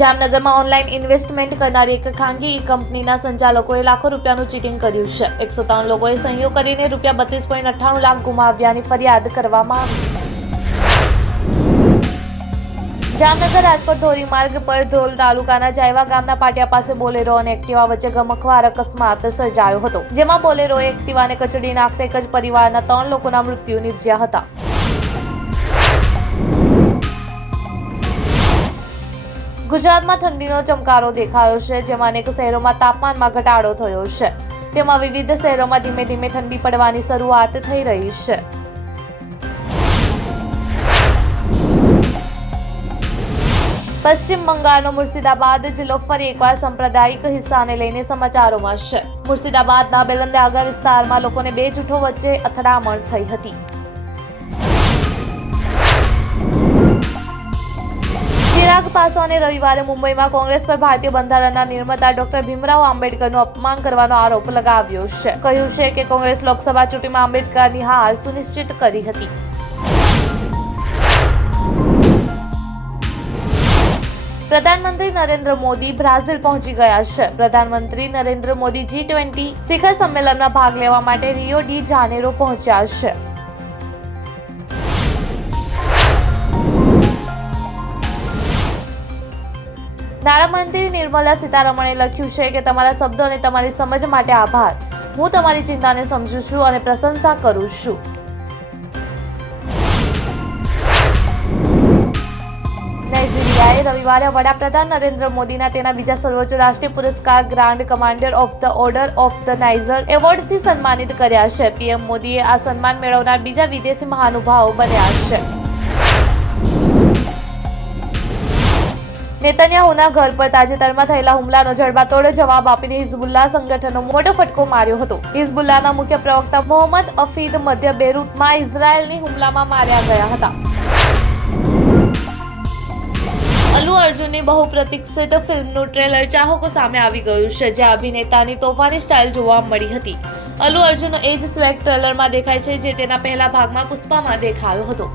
જામનગરમાં online investment કરનારી એક ખાનગી કંપનીના સંચાલકોએ લાખો રૂપિયાનું ચીટિંગ કર્યું છે. એકસો ત્રણ લોકોએ સહીઓ કરીને રૂપિયા બત્રીસ પોઈન્ટ અઠ્ઠાણું લાખ ગુમાવ્યાની ફરિયાદ કરવામાં આવી. જામનગર રાજકોટ ધોરીમાર્ગ પર ધ્રોલ તાલુકાના જાયવા ગામના પાટિયા પાસે બોલેરો અને એક્ટિવા વચ્ચે ગમખવાર અકસ્માત સર્જાયો હતો, જેમાં બોલેરોએ એક્ટિવાને કચડી નાખતા એક જ પરિવારના ત્રણ લોકોના મૃત્યુ નિપજ્યા હતા. ગુજરાતમાં ઠંડીનો ચમકારો દેખાયો છે, જેમાં અનેક શહેરોમાં તાપમાનમાં ઘટાડો થયો છે. તેમાં વિવિધ શહેરોમાં ધીમે ધીમે ઠંડી પડવાની શરૂઆત થઈ રહી છે. પશ્ચિમ બંગાળનો મુર્શિદાબાદ જિલ્લો ફરી એકવાર સાંપ્રદાયિક હિસ્સાને લઈને સમાચારોમાં છે. મુર્શિદાબાદના બેલંદાગા વિસ્તારમાં લોકોને બે જૂથો વચ્ચે અથડામણ થઈ હતી. ચિરાગ પાસવાને રવિવારે મુંબઈમાં કોંગ્રેસ પર ભારતીય બંધારણના નિર્માતા ડોક્ટર ભીમરાવ આંબેડકરનું અપમાન કરવાનો આરોપ લગાવ્યો છે. કહ્યું છે કે કોંગ્રેસ લોકસભા ચૂંટણીમાં આંબેડકરની હાર સુનિશ્ચિત કરી હતી. પ્રધાનમંત્રી નરેન્દ્ર મોદી બ્રાઝિલ પહોંચી ગયા છે. પ્રધાનમંત્રી નરેન્દ્ર મોદી જી ટ્વેન્ટી શિખર સંમેલનમાં ભાગ લેવા માટે રિયો ડી જાનેરો પહોંચ્યા છે. નાણામંત્રી નિર્મલા સીતારમણે લખ્યું છે કે તમારા શબ્દો અને તમારી સમજ માટે આભાર. હું તમારી ચિંતાને સમજું છું અને પ્રશંસા કરું છું. નાઇજીરિયાએ રવિવારે વડાપ્રધાન નરેન્દ્ર મોદીના તેના બીજા સર્વોચ્ચ રાષ્ટ્રીય પુરસ્કાર grand commander of the order of the Niger એવોર્ડથી સન્માનિત કર્યા છે. પીએમ મોદીએ આ સન્માન મેળવનાર બીજા વિદેશી મહાનુભાવો બન્યા છે. નેતન્યાહુના ઘર પર તાજેતરમાં થયેલા હુમલાનો જડબાતોડ જવાબ આપીને હિઝબુલ્લા સંગઠનનો મોટો ફટકો માર્યો હતો. હિઝબુલ્લાના મુખ્ય પ્રવક્તા મોહમ્મદ અફીદ મધ્ય બેરૂતમાં ઇઝરાયેલની હુમલામાં માર્યા ગયા હતા. અલ્લુ અર્જુનની બહુ પ્રતીક્ષિત ફિલ્મનું ટ્રેલર ચાહકો સામે આવી ગયું છે જ્યાં અભિનેતાની તોફાની સ્ટાઇલ જોવા મળી હતી. અલ્લુ અર્જુનનો એ જ સ્વેગ ટ્રેલરમાં દેખાય છે, જે તેના પહેલા ભાગમાં પુષ્પામાં દેખાયો હતો.